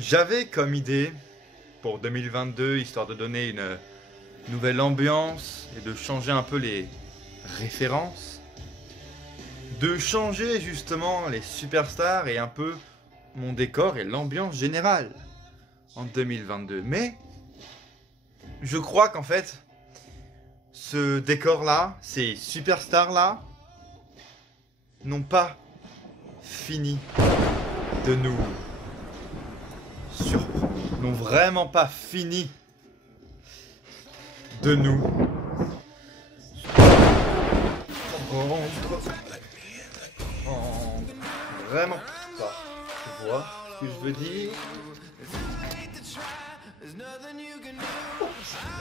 J'avais comme idée pour 2022, histoire de donner une nouvelle ambiance et de changer un peu les références, de changer justement les superstars et un peu mon décor et l'ambiance générale en 2022. Mais je crois qu'en fait, ce décor-là, ces superstars-là, n'ont pas fini de nous surprendre. N'ont vraiment pas fini de nous surprendre. Vraiment pas. Tu vois ce que je veux dire?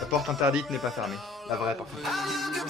La porte interdite n'est pas fermée. La vraie porte interdite.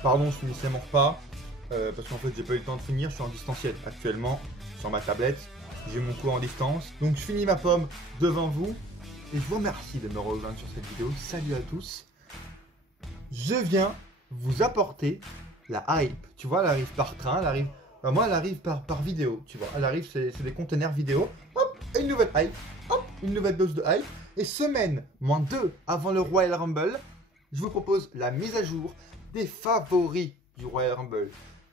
Pardon, je finissais mon repas parce qu'en fait j'ai pas eu le temps de finir, je suis en distanciel actuellement sur ma tablette, j'ai mon cours en distance, donc je finis ma pomme devant vous et je vous remercie de me rejoindre sur cette vidéo. Salut à tous, je viens vous apporter la hype, tu vois, elle arrive par train, elle arrive, moi elle arrive par vidéo, tu vois, elle arrive, c'est des conteneurs vidéo, hop, une nouvelle hype, hop, une nouvelle dose de hype, et semaine -2 avant le Royal Rumble, je vous propose la mise à jour des favoris du Royal Rumble.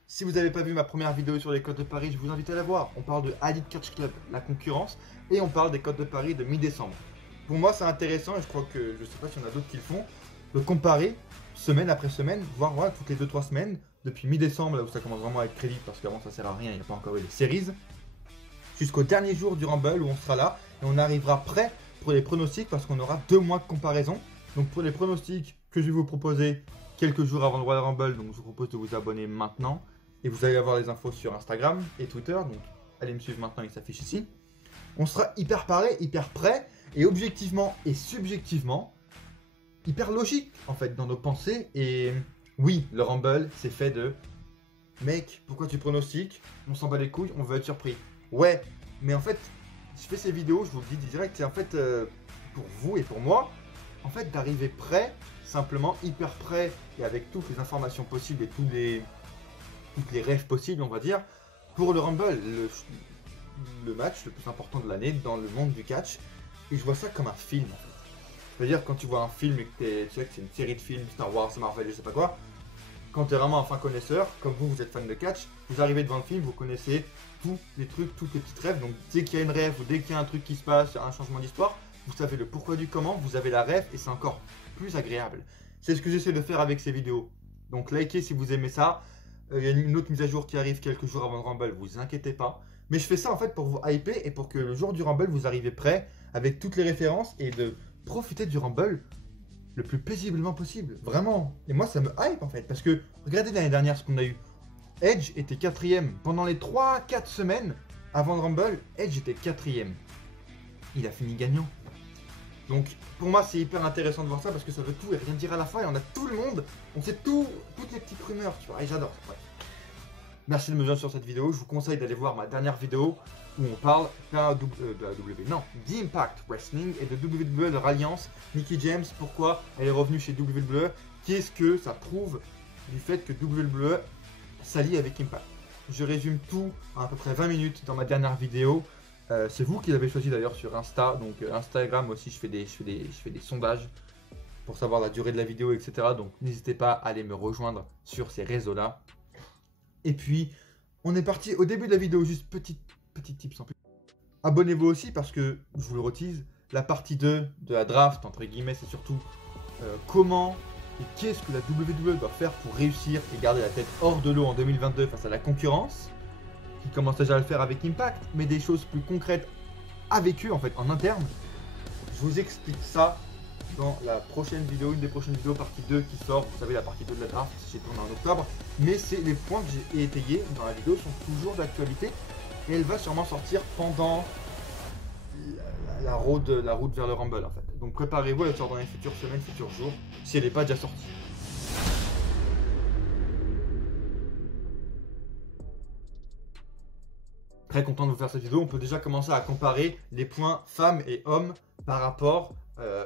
Si vous n'avez pas vu ma première vidéo sur les codes de Paris, je vous invite à la voir. On parle de Elite Catch Club, la concurrence, et on parle des codes de Paris de mi-décembre. Pour moi, c'est intéressant, et je crois que, je sais pas s'il y en a d'autres qui le font, de comparer semaine après semaine, voire voilà, toutes les 2-3 semaines, depuis mi-décembre, là où ça commence vraiment à être crédible, parce qu'avant ça sert à rien, il n'y a pas encore eu les séries, jusqu'au dernier jour du Rumble où on sera là, et on arrivera prêt pour les pronostics, parce qu'on aura 2 mois de comparaison. Donc pour les pronostics que je vais vous proposer quelques jours avant le Royal Rumble, donc je vous propose de vous abonner maintenant et vous allez avoir les infos sur Instagram et Twitter, donc allez me suivre maintenant, il s'affiche ici. On sera hyper paré, hyper prêt et objectivement et subjectivement hyper logique en fait dans nos pensées. Et oui, le Rumble c'est fait de mec, pourquoi tu pronostiques? On s'en bat les couilles, on veut être surpris. Ouais, mais en fait, je fais ces vidéos, je vous le dis direct, c'est en fait pour vous et pour moi, en fait d'arriver prêt, simplement hyper prêt et avec toutes les informations possibles et toutes les rêves possibles, on va dire, pour le Rumble, le match le plus important de l'année dans le monde du catch. Et je vois ça comme un film en fait. C'est-à-dire quand tu vois un film et que tu sais que c'est une série de films, Star Wars, Marvel, je sais pas quoi, quand tu es vraiment un fin connaisseur, comme vous êtes fan de catch, vous arrivez devant le film, vous connaissez tous les trucs, toutes les petites rêves. Donc dès qu'il y a une rêve ou dès qu'il y a un truc qui se passe, un changement d'histoire, vous savez le pourquoi du comment, vous avez la rêve et c'est encore plus agréable. C'est ce que j'essaie de faire avec ces vidéos. Donc likez si vous aimez ça. Il y a une autre mise à jour qui arrive quelques jours avant le Rumble, vous inquiétez pas. Mais je fais ça en fait pour vous hyper et pour que le jour du Rumble vous arrivez prêt avec toutes les références et de profiter du Rumble le plus paisiblement possible. Vraiment. Et moi ça me hype en fait parce que regardez l'année dernière ce qu'on a eu. Edge était 4ème. Pendant les 3-4 semaines avant le Rumble, Edge était 4ème. Il a fini gagnant. Donc pour moi c'est hyper intéressant de voir ça parce que ça veut tout et rien dire à la fin et on a tout le monde, on sait tout, toutes les petites rumeurs, tu vois, et j'adore ça. Ouais. Merci de me joindre sur cette vidéo, je vous conseille d'aller voir ma dernière vidéo où on parle d'Impact Wrestling et de WWE, leur alliance, Mickie James, pourquoi elle est revenue chez WWE, qu'est-ce que ça prouve du fait que WWE s'allie avec Impact. Je résume tout en à peu près 20 minutes dans ma dernière vidéo. C'est vous qui l'avez choisi d'ailleurs sur Insta, donc Instagram aussi je fais des sondages pour savoir la durée de la vidéo, etc. Donc n'hésitez pas à aller me rejoindre sur ces réseaux-là. Et puis on est parti au début de la vidéo, juste petit tips en plus. Abonnez-vous aussi parce que, je vous le retise, la partie 2 de la draft, entre guillemets, c'est surtout comment et qu'est-ce que la WWE doit faire pour réussir et garder la tête hors de l'eau en 2022 face à la concurrence. Qui commence déjà à le faire avec Impact, mais des choses plus concrètes avec eux en fait en interne. Je vous explique ça dans la prochaine vidéo, une des prochaines vidéos, partie 2 qui sort. Vous savez, la partie 2 de la draft, j'ai tourné en octobre. Mais c'est les points que j'ai étayés dans la vidéo sont toujours d'actualité. Et elle va sûrement sortir pendant la route vers le Rumble en fait. Donc préparez-vous, elle sort dans les futures semaines, futurs jours, si elle n'est pas déjà sortie. Très content de vous faire cette vidéo. On peut déjà commencer à comparer les points femmes et hommes par rapport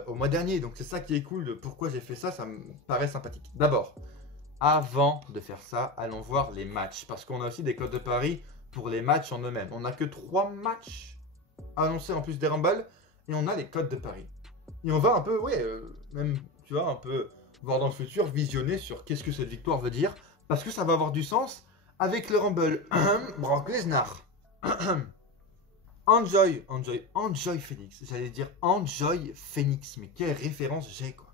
au mois dernier. Donc c'est ça qui est cool de pourquoi j'ai fait ça, ça me paraît sympathique. D'abord, avant de faire ça, allons voir les matchs. Parce qu'on a aussi des codes de paris pour les matchs en eux-mêmes. On n'a que 3 matchs annoncés en plus des Rumble. Et on a les codes de paris. Et on va un peu, même, tu vois, un peu voir dans le futur, visionner sur qu'est-ce que cette victoire veut dire. Parce que ça va avoir du sens avec le Rumble. Brock Lesnar. Enjoy Phoenix. J'allais dire Enjoy Phoenix. Mais quelle référence j'ai, quoi.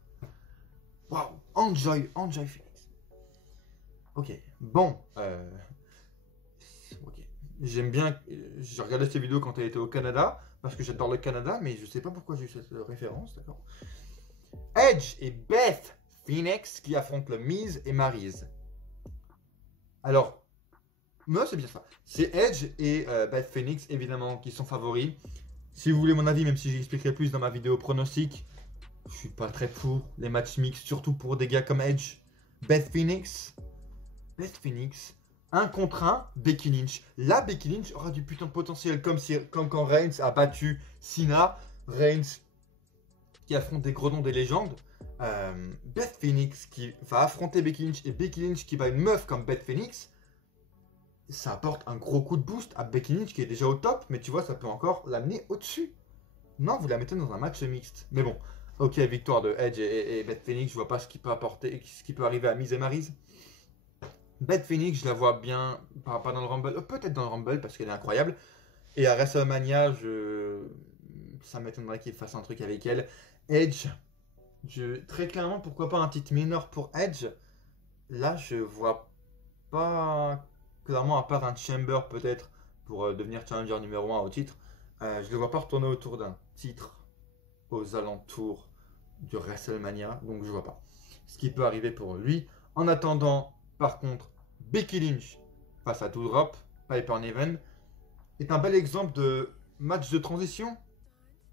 Waouh. Enjoy Phoenix. Ok. Bon. Ok. J'aime bien. J'ai regardé cette vidéo quand elle était au Canada. Parce que j'adore le Canada. Mais je sais pas pourquoi j'ai eu cette référence. D'accord. Edge et Beth Phoenix qui affrontent le Miz et Maryse. Alors. Moi, c'est bien ça. C'est Edge et Beth Phoenix, évidemment, qui sont favoris. Si vous voulez mon avis, même si j'expliquerai plus dans ma vidéo pronostic, je suis pas très pour les matchs mixtes, surtout pour des gars comme Edge. Beth Phoenix, 1 contre 1, Becky Lynch. Là, Becky Lynch aura du putain de potentiel, comme quand Reigns a battu Cena. Reigns qui affronte des gros noms des légendes. Beth Phoenix qui va affronter Becky Lynch et Becky Lynch qui bat une meuf comme Beth Phoenix. Ça apporte un gros coup de boost à Becky Lynch qui est déjà au top, mais tu vois, ça peut encore l'amener au-dessus. Non, vous la mettez dans un match mixte. Mais bon, ok, victoire de Edge et Beth Phoenix, je vois pas ce qui peut apporter, ce qui peut arriver à Miz et Maryse. Beth Phoenix, je la vois bien, pas dans le Rumble, peut-être dans le Rumble parce qu'elle est incroyable. Et à WrestleMania, ça m'étonnerait qu'il fasse un truc avec elle. Edge, très clairement, pourquoi pas un titre mineur pour Edge. Là, je vois pas. Clairement, à part un Chamber peut-être pour devenir challenger numéro 1 au titre, je ne le vois pas retourner autour d'un titre aux alentours du WrestleMania, donc je vois pas ce qui peut arriver pour lui. En attendant, par contre, Becky Lynch face à Doudrop, Piper Niven, est un bel exemple de match de transition,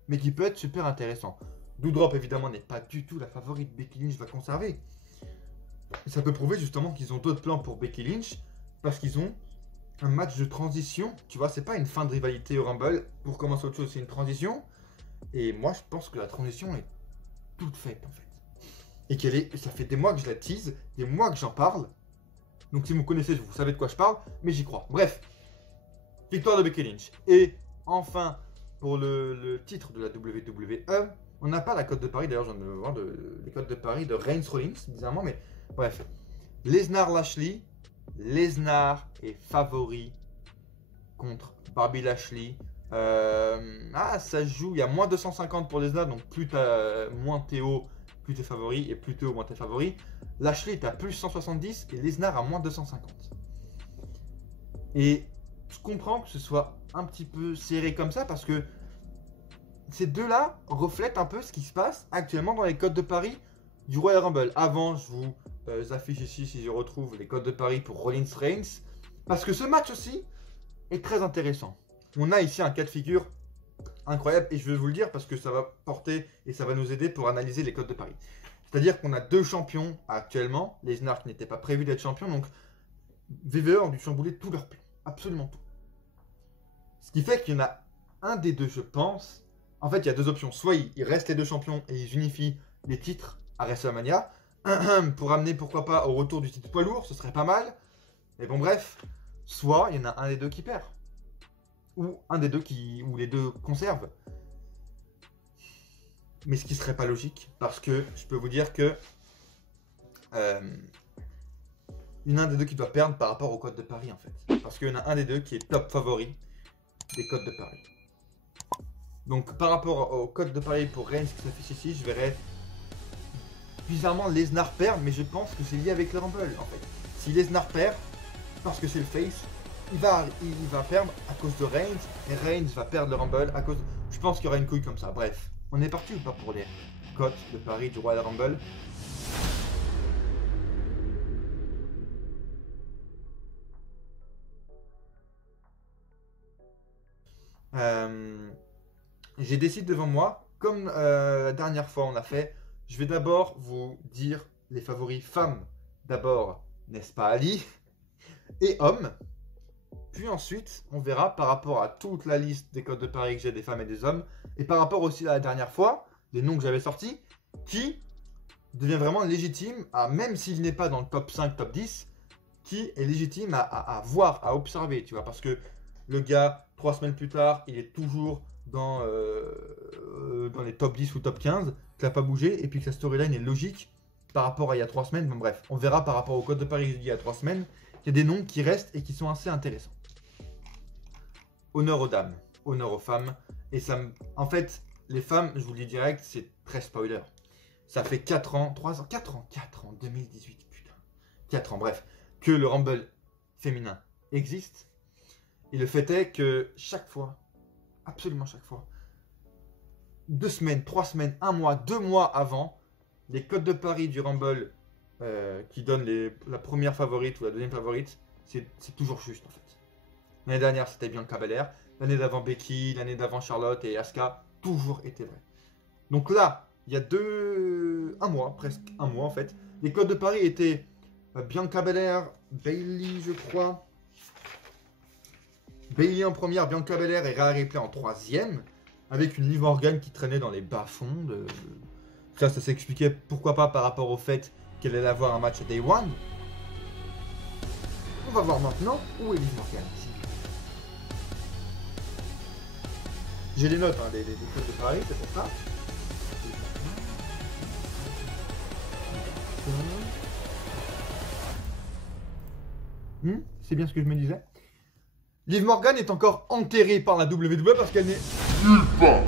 mais qui peut être super intéressant. Doudrop, évidemment, n'est pas du tout la favorite. Becky Lynch va conserver. Et ça peut prouver justement qu'ils ont d'autres plans pour Becky Lynch, parce qu'ils ont un match de transition. Tu vois, c'est pas une fin de rivalité au Rumble. Pour commencer autre chose, c'est une transition. Et moi, je pense que la transition est toute faite, en fait. Et ça fait des mois que je la tease, des mois que j'en parle. Donc si vous me connaissez, vous savez de quoi je parle, mais j'y crois. Bref, victoire de Becky Lynch. Et enfin, pour le titre de la WWE, on n'a pas la cote de Paris. D'ailleurs, j'en ai voir les cotes de Paris de Reigns Rollins, bizarrement, mais bref. Lesnar Lashley. Lesnar est favori contre Bobby Lashley. Ça se joue, il y a moins 250 pour Lesnar, donc plus moins t'es haut, plus t'es favori, et plus t'es haut, moins t'es favori. Lashley est à plus 170 et Lesnar à moins 250. Et je comprends que ce soit un petit peu serré comme ça parce que ces deux-là reflètent un peu ce qui se passe actuellement dans les codes de paris du Royal Rumble. Avant, je vous affiche ici si je retrouve les codes de paris pour Rollins Reigns. Parce que ce match aussi est très intéressant. On a ici un cas de figure incroyable et je vais vous le dire parce que ça va porter et ça va nous aider pour analyser les codes de paris. C'est-à-dire qu'on a 2 champions actuellement, Lesnar qui n'était pas prévu d'être champion, donc WWE ont dû chambouler tout leur plan, absolument tout. Ce qui fait qu'il y en a un des deux, je pense. En fait, il y a 2 options. Soit ils restent les 2 champions et ils unifient les titres à WrestleMania. Pour amener, pourquoi pas, au retour du titre poids lourd, ce serait pas mal. Mais bon, bref. Soit il y en a un des deux qui perd. Ou un des deux ou les deux conservent. Mais ce qui serait pas logique, parce que je peux vous dire que il y en a un des deux qui doit perdre par rapport au code de Paris en fait. Parce qu'il y en a un des deux qui est top favori des codes de Paris. Donc par rapport au code de Paris pour Reigns qui s'affiche ici, je verrais bizarrement Lesnar perd, mais je pense que c'est lié avec le Rumble en fait. Si Lesnar perd, parce que c'est le face, il va perdre à cause de Reigns, et Reigns va perdre le Rumble à cause de... Je pense qu'il y aura une couille comme ça, bref. On est parti ou pas pour les cote de Paris du Royal Rumble. J'ai des sites devant moi, comme la dernière fois on a fait. Je vais d'abord vous dire les favoris femmes. D'abord, n'est-ce pas Ali? Et hommes. Puis ensuite, on verra par rapport à toute la liste des codes de paris que j'ai des femmes et des hommes, et par rapport aussi à la dernière fois, des noms que j'avais sortis, qui devient vraiment légitime, même s'il n'est pas dans le top 5, top 10, qui est légitime à voir, à observer, tu vois, parce que le gars, 3 semaines plus tard, il est toujours dans les top 10 ou top 15, qu'il n'a pas bougé, et puis que sa storyline est logique par rapport à il y a 3 semaines. Bon bref, on verra par rapport au code de paris il y a 3 semaines, il y a des noms qui restent et qui sont assez intéressants. Honneur aux dames, honneur aux femmes, et ça me... En fait, les femmes, je vous le dis direct, c'est très spoiler. Ça fait 4 ans, 4 ans, 2018, putain. 4 ans, bref, que le Rumble féminin existe. Et le fait est que chaque fois, absolument chaque fois, 2 semaines, 3 semaines, 1 mois, 2 mois avant, les codes de paris du Rumble qui donnent la première favorite ou la deuxième favorite, c'est toujours juste en fait. L'année dernière, c'était Bianca Belair. L'année d'avant, Becky. L'année d'avant, Charlotte et Asuka. Toujours été vrai. Donc là, il y a un mois, presque un mois en fait, les codes de paris étaient Bianca Belair, Bayley, je crois. Bayley en première, Bianca Belair et Rhea Ripley en troisième, avec une Liv Morgan qui traînait dans les bas-fonds. Ça s'expliquait pourquoi pas par rapport au fait qu'elle allait avoir un match à Day One. On va voir maintenant où est Liv Morgan. J'ai les notes, hein, des codes de paris, c'est pour ça. C'est bien ce que je me disais. Liv Morgan est encore enterrée par la WWE parce qu'elle n'est nulle part.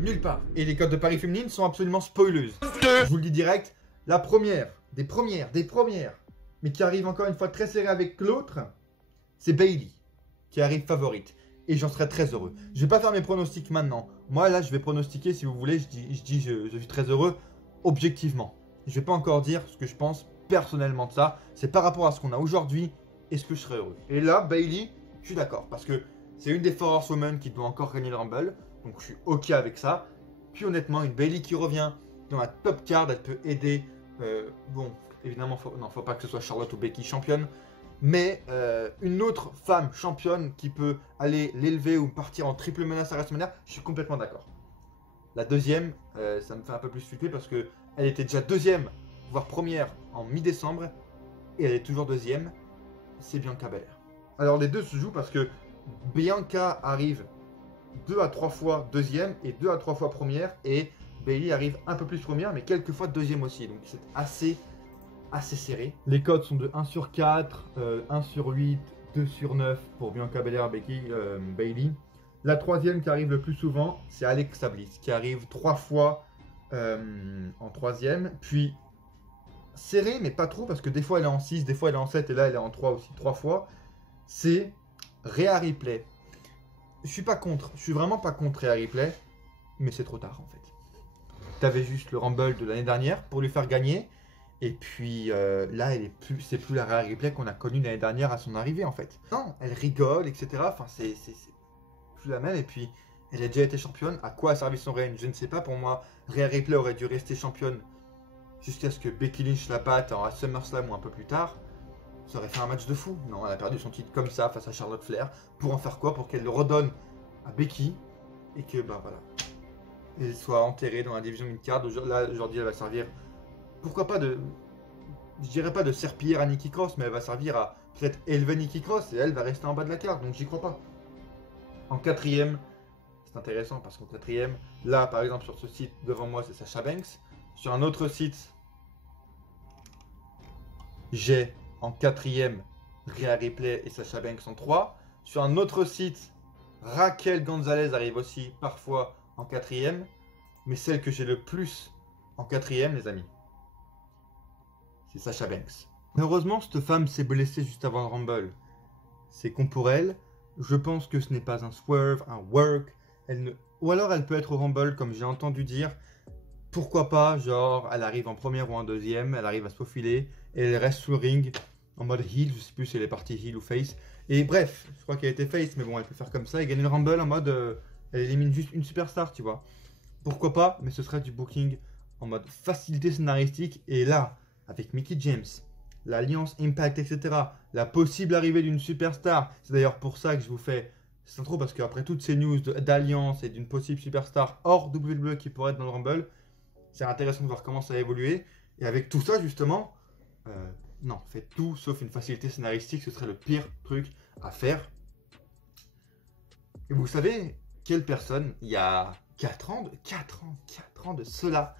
Nulle part. Et les codes de paris féminines sont absolument spoileuses. Je vous le dis direct, la première, des premières, mais qui arrive encore une fois très serrée avec l'autre, c'est Bayley, qui arrive favorite. Et j'en serais très heureux. Je vais pas faire mes pronostics maintenant. Moi là, je vais pronostiquer si vous voulez. Je suis très heureux objectivement. Je vais pas encore dire ce que je pense personnellement de ça. C'est par rapport à ce qu'on a aujourd'hui et ce que je serais heureux. Et là, Bayley, je suis d'accord parce que c'est une des 4 Horsewomen qui doit encore gagner le Rumble. Donc je suis ok avec ça. Puis honnêtement, une Bayley qui revient dans la top card, elle peut aider. Bon, évidemment, faut pas que ce soit Charlotte ou Becky championne. Mais une autre femme championne qui peut aller l'élever ou partir en triple menace à WrestleMania, je suis complètement d'accord. La deuxième, ça me fait un peu plus flipper parce qu'elle était déjà deuxième, voire première en mi-décembre, et elle est toujours deuxième, c'est Bianca Belair. Alors les deux se jouent parce que Bianca arrive 2 à 3 fois deuxième et 2 à 3 fois première, et Bayley arrive un peu plus première, mais quelques fois deuxième aussi, donc c'est assez serré. Les codes sont de 1 sur 4, 1 sur 8, 2 sur 9 pour Bianca Belair, Bayley. La troisième qui arrive le plus souvent, c'est Alexa Bliss, qui arrive 3 fois en troisième. Puis serré, mais pas trop, parce que des fois elle est en 6, des fois elle est en 7, et là elle est en 3 aussi, 3 fois. C'est Rhea Ripley. Je suis pas contre, je suis vraiment pas contre Rhea Ripley, mais c'est trop tard en fait. T'avais juste le Rumble de l'année dernière pour lui faire gagner. Et puis là, c'est plus la Rhea Ripley qu'on a connue l'année dernière à son arrivée en fait. Non, elle rigole, etc. Enfin, c'est plus la même. Et puis, elle a déjà été championne. À quoi a servi son règne? Je ne sais pas. Pour moi, Rhea Ripley aurait dû rester championne jusqu'à ce que Becky Lynch la batte à SummerSlam ou un peu plus tard. Ça aurait fait un match de fou. Non, elle a perdu son titre comme ça face à Charlotte Flair. Pour en faire quoi? Pour qu'elle le redonne à Becky. Et que, bah voilà, elle soit enterrée dans la division mid-card. Là, aujourd'hui, elle va servir... Pourquoi pas je dirais pas de serpillière à Nikki Cross, mais elle va servir à peut-être élever Nikki Cross et elle va rester en bas de la carte, donc j'y crois pas. En quatrième, c'est intéressant parce qu'en quatrième, là par exemple sur ce site devant moi c'est Sasha Banks. Sur un autre site, j'ai en quatrième Rhea Ripley et Sasha Banks en 3. Sur un autre site, Raquel Gonzalez arrive aussi parfois en quatrième, mais celle que j'ai le plus en quatrième, les amis, c'est Sasha Banks. Heureusement, cette femme s'est blessée juste avant le Rumble. C'est con pour elle. Je pense que ce n'est pas un swerve, un work. Ou alors elle peut être au Rumble, comme j'ai entendu dire. pourquoi pas, genre, elle arrive en première ou en deuxième, elle arrive à se faufiler, et elle reste sous le ring, en mode heel, je sais plus si elle est partie heel ou face. Et bref, je crois qu'elle était face, mais bon, elle peut faire comme ça, et gagner le Rumble en mode, elle élimine juste une superstar, tu vois. Pourquoi pas, mais ce serait du booking en mode facilité scénaristique, et là, avec Mickie James, l'Alliance Impact, etc., la possible arrivée d'une superstar, c'est d'ailleurs pour ça que je vous fais cette intro, parce qu'après toutes ces news d'Alliance et d'une possible superstar hors WWE qui pourrait être dans le Rumble, c'est intéressant de voir comment ça a évolué. Et avec tout ça, justement, non, faites tout sauf une facilité scénaristique, ce serait le pire truc à faire. Et vous savez, quelle personne, il y a 4 ans, 4 ans de cela,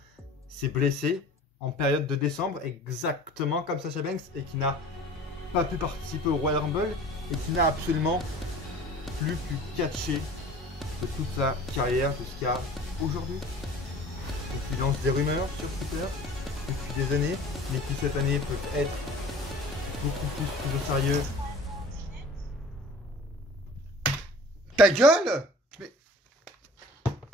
s'est blessée en période de décembre, exactement comme Sasha Banks, et qui n'a pas pu participer au Royal Rumble, et qui n'a absolument plus pu catcher de toute sa carrière jusqu'à aujourd'hui. Donc il lance des rumeurs sur Twitter depuis des années, mais qui cette année peuvent être beaucoup plus au sérieux. Ta gueule! Mais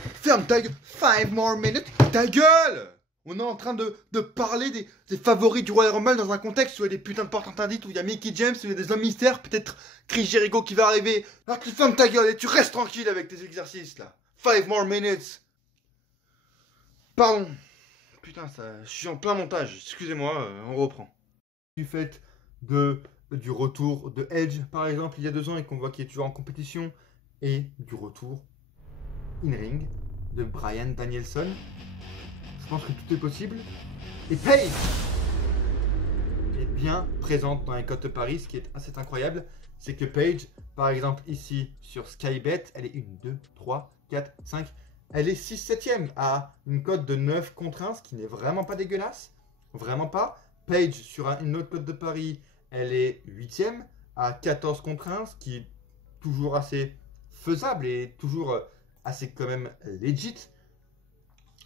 ferme ta gueule! 5 more minutes! Ta gueule! On est en train de parler des favoris du Royal Rumble dans un contexte où il y a des putains de portes interdites, où il y a Mickie James, où il y a des hommes mystères, peut-être Chris Jericho qui va arriver. Alors tu fermes ta gueule et tu restes tranquille avec tes exercices là. 5 more minutes! Pardon. Putain, je suis en plein montage. Excusez-moi, on reprend. Du fait du retour de Edge, par exemple, il y a 2 ans, et qu'on voit qu'il est toujours en compétition, et du retour in-ring de Bryan Danielson. Je pense que tout est possible. Et Paige est bien présente dans les cotes de Paris. Ce qui est assez incroyable, c'est que Paige, par exemple, ici sur Skybet, elle est 1, 2, 3, 4, 5. Elle est 6/7e à une cote de 9 contre 1, ce qui n'est vraiment pas dégueulasse. Vraiment pas. Paige, sur une autre cote de Paris, elle est 8e à 14 contre 1, ce qui est toujours assez faisable et toujours assez quand même legit.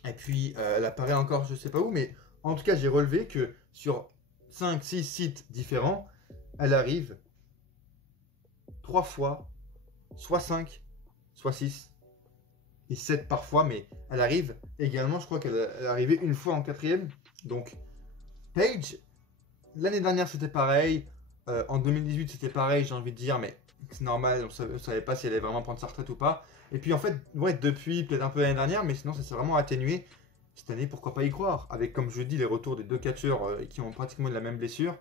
Et puis, elle apparaît encore, je sais pas où, mais en tout cas, j'ai relevé que sur 5-6 sites différents, elle arrive 3 fois, soit 5, soit 6, et 7 parfois, mais elle arrive également, je crois qu'elle est arrivée une fois en 4e. Donc, Paige, l'année dernière, c'était pareil. En 2018, c'était pareil, j'ai envie de dire, mais c'est normal, on ne savait pas si elle allait vraiment prendre sa retraite ou pas. Et puis en fait, ouais, depuis peut-être un peu l'année dernière, mais sinon ça s'est vraiment atténué. Cette année, pourquoi pas y croire? Avec, comme je dis, les retours des 2 catcheurs qui ont pratiquement la même blessure.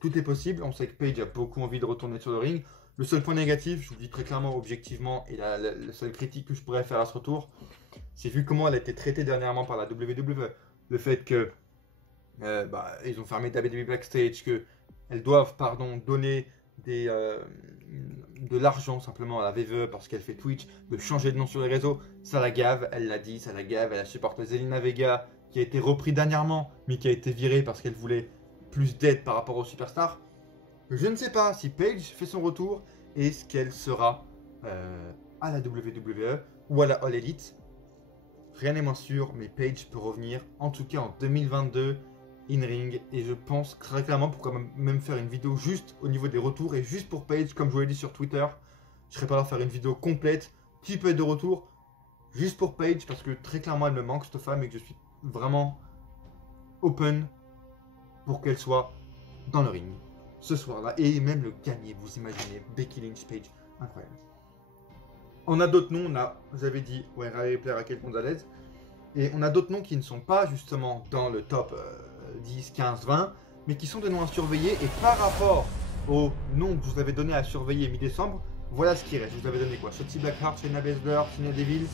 Tout est possible, on sait que Paige a beaucoup envie de retourner sur le ring. Le seul point négatif, je vous le dis très clairement, objectivement, et la seule critique que je pourrais faire à ce retour, c'est vu comment elle a été traitée dernièrement par la WWE. Le fait que ils ont fermé WWE Backstage, qu'elles doivent donner de l'argent simplement à la VVE parce qu'elle fait Twitch, de changer de nom sur les réseaux, ça la gave, elle l'a dit, ça la gave, elle a supporté Zelina Vega qui a été repris dernièrement mais qui a été virée parce qu'elle voulait plus d'aide par rapport aux superstars. Je ne sais pas si Paige fait son retour et ce qu'elle sera à la WWE ou à la All Elite. Rien n'est moins sûr, mais Paige peut revenir en tout cas en 2022 in-ring, et je pense très clairement pourquoi même faire une vidéo juste au niveau des retours et juste pour Paige, comme je vous l'ai dit sur Twitter. Je serais pas là à faire une vidéo complète qui peut être de retour juste pour Paige parce que très clairement elle me manque cette femme et que je suis vraiment open pour qu'elle soit dans le ring ce soir-là et même le gagner. Vous imaginez Becky Lynch, Paige, incroyable. On a d'autres noms, j'avais dit Raquel Gonzalez, et on a d'autres noms qui ne sont pas justement dans le top 10, 15, 20, mais qui sont des noms à surveiller. Et par rapport aux noms que je vous avais donné à surveiller mi-décembre, voilà ce qui reste. Je vous avais donné quoi? Shotzi Blackheart, Shayna Baszler, Sonya Deville.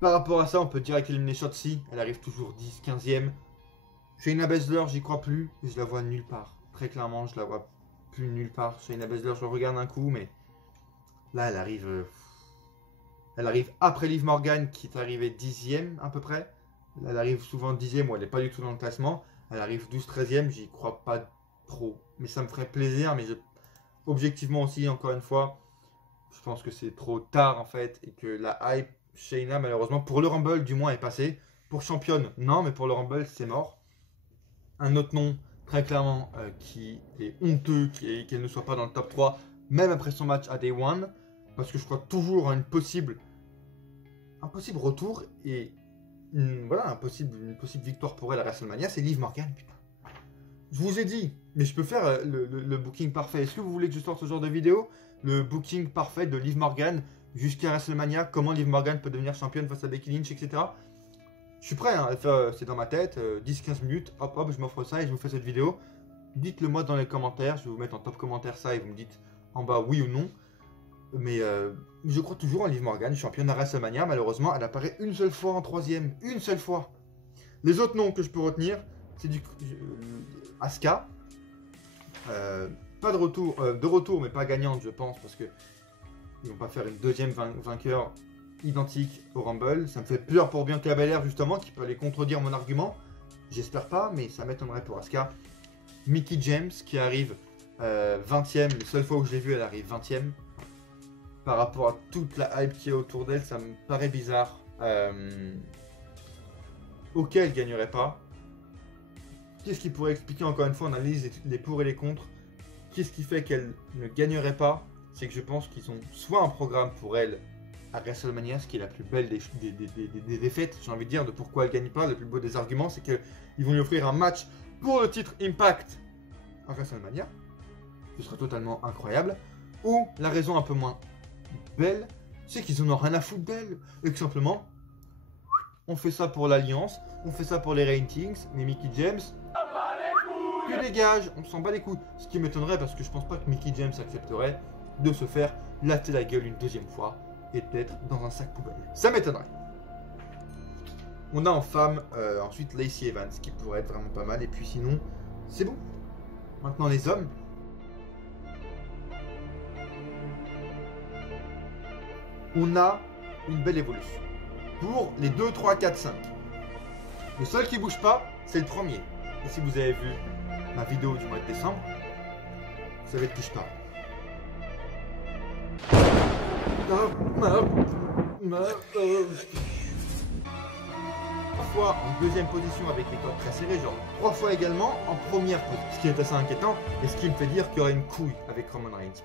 Par rapport à ça, on peut direct éliminer Shotzi. Elle arrive toujours 10, 15e. Shayna Baszler, j'y crois plus. Et je la vois nulle part. Très clairement, je la vois plus nulle part. Shayna Baszler, je regarde un coup, mais là, elle arrive après Liv Morgan qui est arrivée 10e à peu près. Elle arrive souvent 10e où elle n'est pas du tout dans le classement. Elle arrive 12-13e, j'y crois pas trop. Mais ça me ferait plaisir, mais objectivement aussi, encore une fois, je pense que c'est trop tard en fait. Et que la hype Shayna, malheureusement, pour le Rumble du moins est passée. Pour championne, non, mais pour le Rumble, c'est mort. Un autre nom, très clairement, qui est honteux, qu'elle ne soit pas dans le top 3, même après son match à Day One. parce que je crois toujours à un possible retour et voilà, une possible victoire pour elle à WrestleMania, c'est Liv Morgan, putain. Je vous ai dit, mais je peux faire le booking parfait. Est-ce que vous voulez que je sorte ce genre de vidéo? Le booking parfait de Liv Morgan jusqu'à WrestleMania, comment Liv Morgan peut devenir championne face à Becky Lynch, etc. Je suis prêt, hein, à faire, c'est dans ma tête, 10-15 minutes, hop hop, je m'offre ça et je vous fais cette vidéo. Dites-le moi dans les commentaires, je vais vous mettre en top commentaire ça et vous me dites en bas oui ou non. Mais je crois toujours en Liv Morgan, championne à WrestleMania. Malheureusement, elle apparaît une seule fois en troisième. Une seule fois. Les autres noms que je peux retenir, c'est du Asuka. Pas de retour, de retour, mais pas gagnante, je pense, parce que ils vont pas faire une deuxième vainqueur identique au Rumble. Ça me fait peur pour Bianca Belair, justement, qui peut aller contredire mon argument. J'espère pas, mais ça m'étonnerait pour Asuka. Mickie James, qui arrive 20ème. La seule fois où je l'ai vue, elle arrive 20ème. Par rapport à toute la hype qui est autour d'elle, ça me paraît bizarre. Ok, elle gagnerait pas. Qu'est-ce qui pourrait expliquer, encore une fois, on analyse les pour et les contre. Qu'est-ce qui fait qu'elle ne gagnerait pas? C'est que je pense qu'ils ont soit un programme pour elle à WrestleMania, ce qui est la plus belle des défaites, j'ai envie de dire, de pourquoi elle ne gagne pas. Le plus beau des arguments, c'est qu'ils vont lui offrir un match pour le titre Impact à WrestleMania. Ce serait totalement incroyable. Ou la raison un peu moins belle, c'est qu'ils en ont rien à foutre d'elle. Et que simplement, on fait ça pour l'Alliance, on fait ça pour les ratings, mais Mickie James, tu dégages, on s'en bat les couilles. Ce qui m'étonnerait parce que je pense pas que Mickie James accepterait de se faire latter la gueule une deuxième fois et d'être dans un sac poubelle. Ça m'étonnerait. On a en femme ensuite Lacey Evans qui pourrait être vraiment pas mal. Et puis sinon, c'est bon. Maintenant les hommes. On a une belle évolution. Pour les 2, 3, 4, 5. Le seul qui bouge pas, c'est le premier. Et si vous avez vu ma vidéo du mois de décembre, vous savez de qui je parle. Fois en deuxième position avec les cordes très serrées, genre 3 fois également en première position. Ce qui est assez inquiétant et ce qui me fait dire qu'il y aurait une couille avec Roman Reigns.